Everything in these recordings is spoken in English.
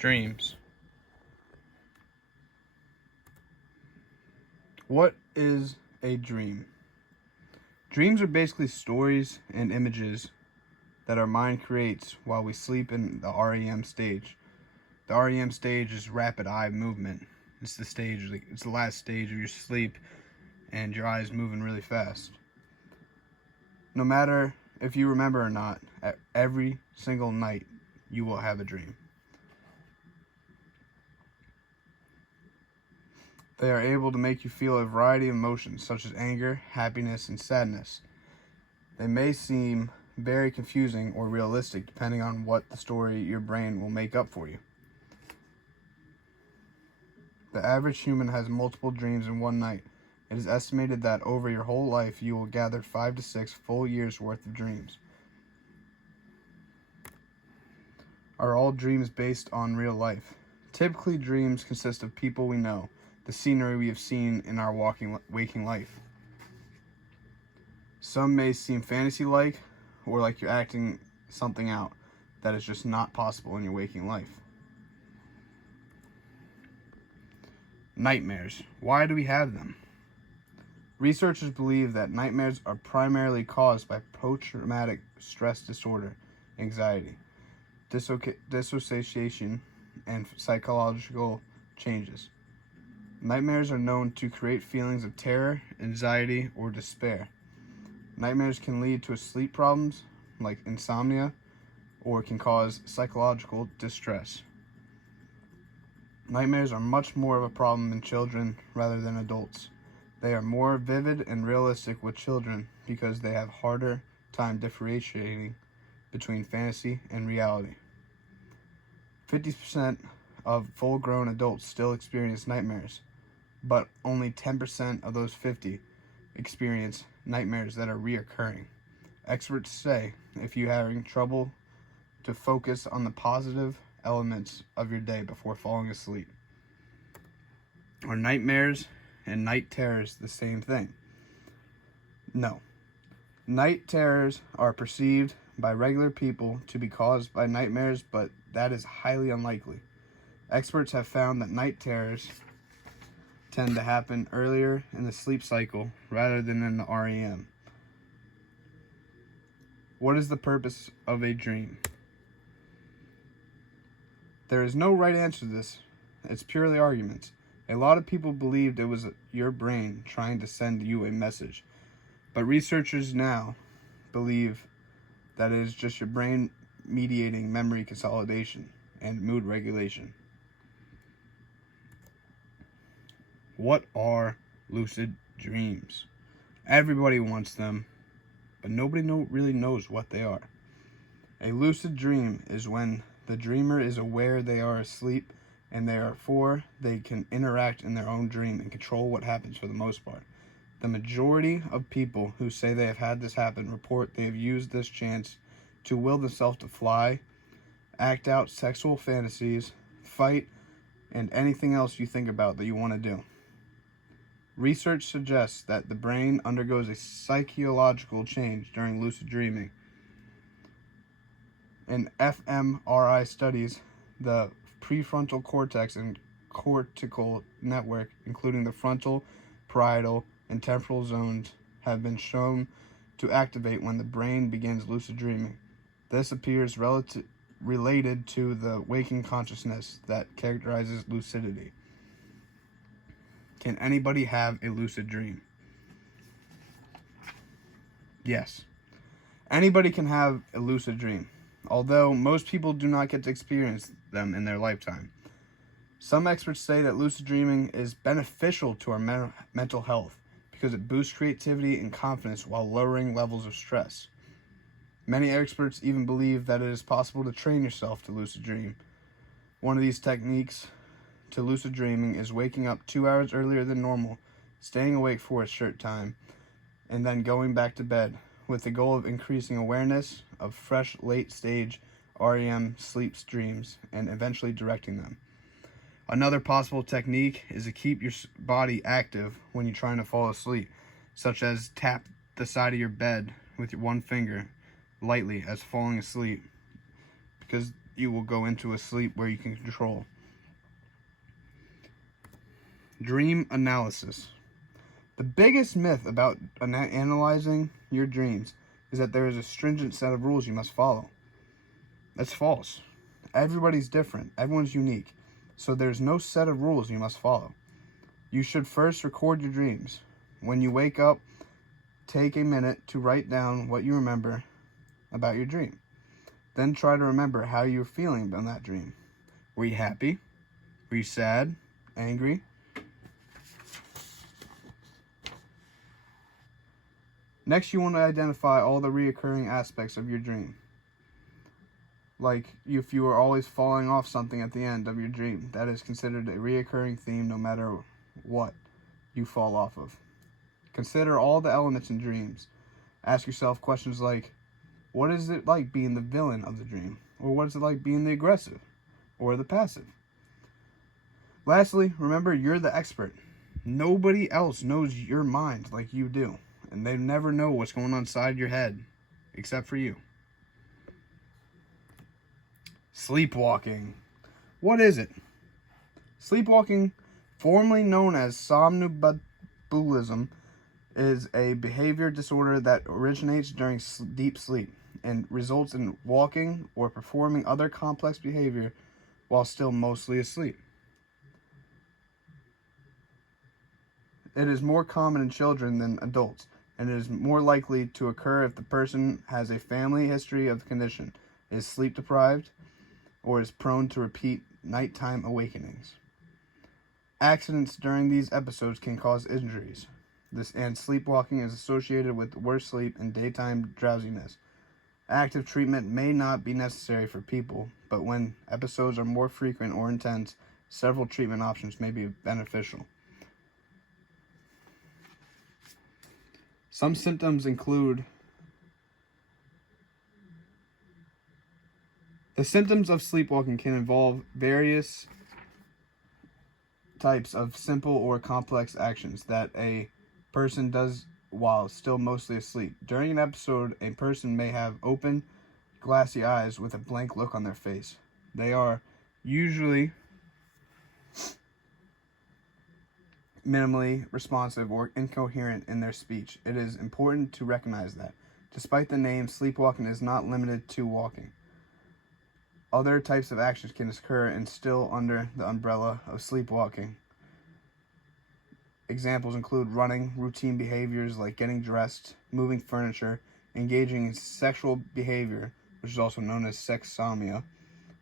Dreams. What is a dream? Dreams are basically stories and images that our mind creates while we sleep in the REM stage. The REM stage is rapid eye movement. It's the last stage of your sleep, and your eyes moving really fast. No matter if you remember or not, every single night you will have a dream. They are able to make you feel a variety of emotions such as anger, happiness, and sadness. They may seem very confusing or realistic depending on what the story your brain will make up for you. The average human has multiple dreams in one night. It is estimated that over your whole life you will gather 5 to 6 full years worth of dreams. Are all dreams based on real life? Typically, dreams consist of people we know, the scenery we have seen in our waking life. Some may seem fantasy-like, or like you're acting something out that is just not possible in your waking life. Nightmares. Why do we have them? Researchers believe that nightmares are primarily caused by post-traumatic stress disorder, anxiety, dissociation, and psychological changes. Nightmares are known to create feelings of terror, anxiety, or despair. Nightmares can lead to sleep problems like insomnia, or can cause psychological distress. Nightmares are much more of a problem in children rather than adults. They are more vivid and realistic with children because they have harder time differentiating between fantasy and reality. 50% of full-grown adults still experience nightmares, but only 10% of those 50 experience nightmares that are reoccurring. Experts say if you're having trouble to focus on the positive elements of your day before falling asleep. Are nightmares and night terrors the same thing? No. Night terrors are perceived by regular people to be caused by nightmares, but that is highly unlikely. Experts have found that night terrors tend to happen earlier in the sleep cycle rather than in the REM. What is the purpose of a dream? There is no right answer to this. It's purely arguments. A lot of people believed it was your brain trying to send you a message, but researchers now believe that it is just your brain mediating memory consolidation and mood regulation. What are lucid dreams? Everybody wants them, but nobody really knows what they are. A lucid dream is when the dreamer is aware they are asleep and therefore they can interact in their own dream and control what happens for the most part. The majority of people who say they have had this happen report they have used this chance to will themselves to fly, act out sexual fantasies, fight, and anything else you think about that you want to do. Research suggests that the brain undergoes a psychological change during lucid dreaming. In fMRI studies, the prefrontal cortex and cortical network, including the frontal, parietal, and temporal zones, have been shown to activate when the brain begins lucid dreaming. This appears related to the waking consciousness that characterizes lucidity. Can anybody have a lucid dream? Yes. Anybody can have a lucid dream, although most people do not get to experience them in their lifetime. Some experts say that lucid dreaming is beneficial to our mental health because it boosts creativity and confidence while lowering levels of stress. Many experts even believe that it is possible to train yourself to lucid dream. One of these techniques to lucid dreaming is waking up 2 hours earlier than normal, staying awake for a short time, and then going back to bed, with the goal of increasing awareness of fresh late-stage REM sleep dreams and eventually directing them. Another possible technique is to keep your body active when you're trying to fall asleep, such as tap the side of your bed with your one finger lightly as falling asleep, because you will go into a sleep where you can control. Dream analysis. The biggest myth about analyzing your dreams is that there is a stringent set of rules you must follow. That's false. Everybody's different. Everyone's unique. So there's no set of rules you must follow. You should first record your dreams. When you wake up, take a minute to write down what you remember about your dream. Then try to remember how you were feeling in that dream. Were you happy? Were you sad? Angry? Next, you want to identify all the reoccurring aspects of your dream. Like if you are always falling off something at the end of your dream, that is considered a reoccurring theme no matter what you fall off of. Consider all the elements in dreams. Ask yourself questions like, what is it like being the villain of the dream? Or what is it like being the aggressive or the passive? Lastly, remember you're the expert. Nobody else knows your mind like you do. And they never know what's going on inside your head except for you. Sleepwalking. What is it? Sleepwalking, formerly known as somnambulism, is a behavior disorder that originates during deep sleep and results in walking or performing other complex behavior while still mostly asleep. It is more common in children than adults, and it is more likely to occur if the person has a family history of the condition, is sleep deprived, or is prone to repeat nighttime awakenings. Accidents during these episodes can cause injuries. And sleepwalking is associated with worse sleep and daytime drowsiness. Active treatment may not be necessary for people, but when episodes are more frequent or intense, several treatment options may be beneficial. Some symptoms include the symptoms of sleepwalking can involve various types of simple or complex actions that a person does while still mostly asleep. During an episode, a person may have open, glassy eyes with a blank look on their face. They are usually minimally responsive or incoherent in their speech. It is important to recognize that. Despite the name, sleepwalking is not limited to walking. Other types of actions can occur and still under the umbrella of sleepwalking. Examples include running, routine behaviors like getting dressed, moving furniture, engaging in sexual behavior, which is also known as sexsomnia,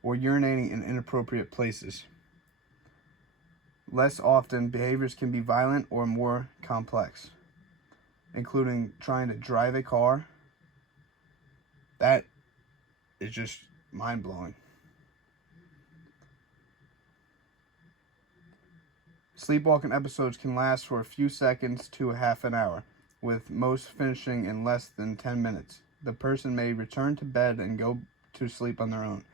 or urinating in inappropriate places. Less often, behaviors can be violent or more complex, including trying to drive a car. That is just mind-blowing. Sleepwalking episodes can last for a few seconds to a half an hour, with most finishing in less than 10 minutes. The person may return to bed and go to sleep on their own,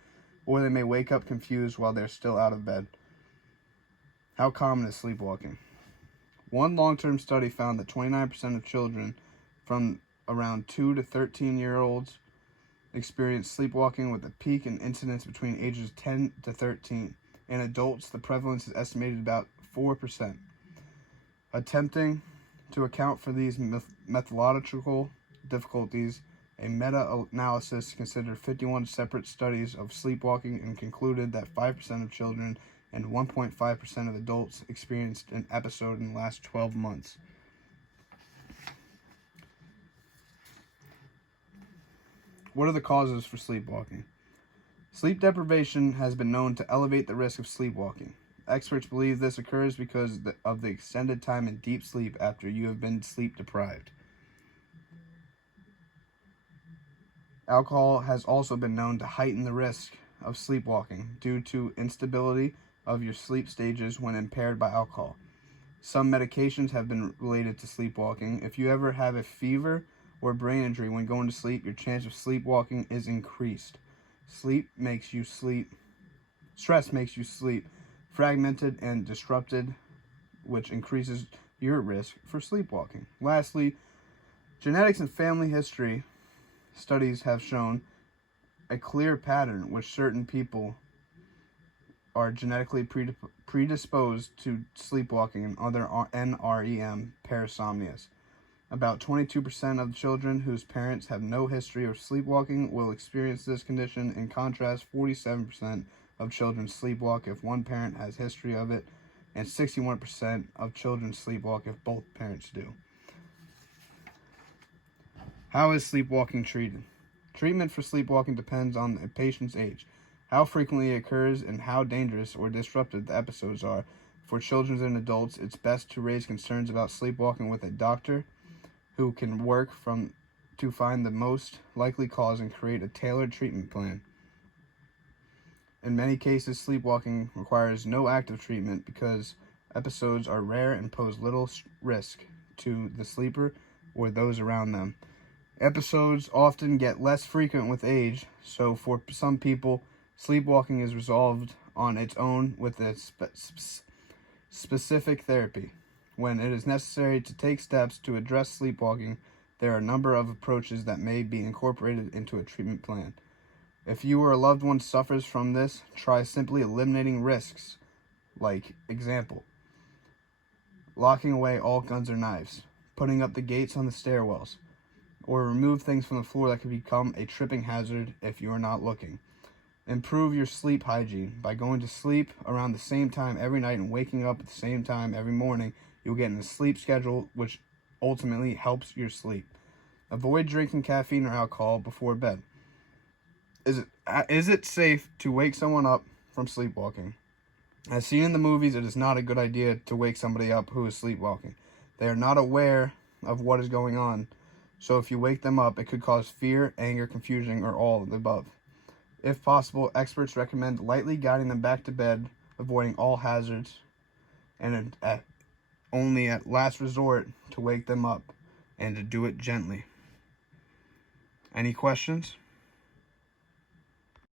or they may wake up confused while they're still out of bed. How common is sleepwalking? One long-term study found that 29% of children from around 2 to 13-year-olds experience sleepwalking, with a peak in incidence between ages 10 to 13. In adults, the prevalence is estimated about 4%. Attempting to account for these methodological difficulties, a meta-analysis considered 51 separate studies of sleepwalking and concluded that 5% of children and 1.5% of adults experienced an episode in the last 12 months. What are the causes for sleepwalking? Sleep deprivation has been known to elevate the risk of sleepwalking. Experts believe this occurs because of the extended time in deep sleep after you have been sleep deprived. Alcohol has also been known to heighten the risk of sleepwalking due to instability of your sleep stages when impaired by alcohol. Some medications have been related to sleepwalking. If you ever have a fever or brain injury when going to sleep, your chance of sleepwalking is increased. Stress makes you sleep fragmented and disrupted, which increases your risk for sleepwalking. Lastly, genetics and family history studies have shown a clear pattern which certain people are genetically predisposed to sleepwalking and other NREM parasomnias. About 22% of children whose parents have no history of sleepwalking will experience this condition. In contrast, 47% of children sleepwalk if one parent has history of it, and 61% of children sleepwalk if both parents do. How is sleepwalking treated? Treatment for sleepwalking depends on a patient's age, how frequently it occurs, and how dangerous or disruptive the episodes are. For children and adults, it's best to raise concerns about sleepwalking with a doctor who can work to find the most likely cause and create a tailored treatment plan. In many cases, sleepwalking requires no active treatment because episodes are rare and pose little risk to the sleeper or those around them. Episodes often get less frequent with age, so for some people, sleepwalking is resolved on its own with a specific therapy. When it is necessary to take steps to address sleepwalking, there are a number of approaches that may be incorporated into a treatment plan. If you or a loved one suffers from this, try simply eliminating risks, like example, locking away all guns or knives, putting up the gates on the stairwells, or remove things from the floor that could become a tripping hazard if you are not looking. Improve your sleep hygiene. By going to sleep around the same time every night and waking up at the same time every morning, you'll get in a sleep schedule which ultimately helps your sleep. Avoid drinking caffeine or alcohol before bed. Is it safe to wake someone up from sleepwalking? As seen in the movies, it is not a good idea to wake somebody up who is sleepwalking. They are not aware of what is going on, so if you wake them up, it could cause fear, anger, confusion, or all of the above. If possible, experts recommend lightly guiding them back to bed, avoiding all hazards, and only at last resort to wake them up, and to do it gently. Any questions?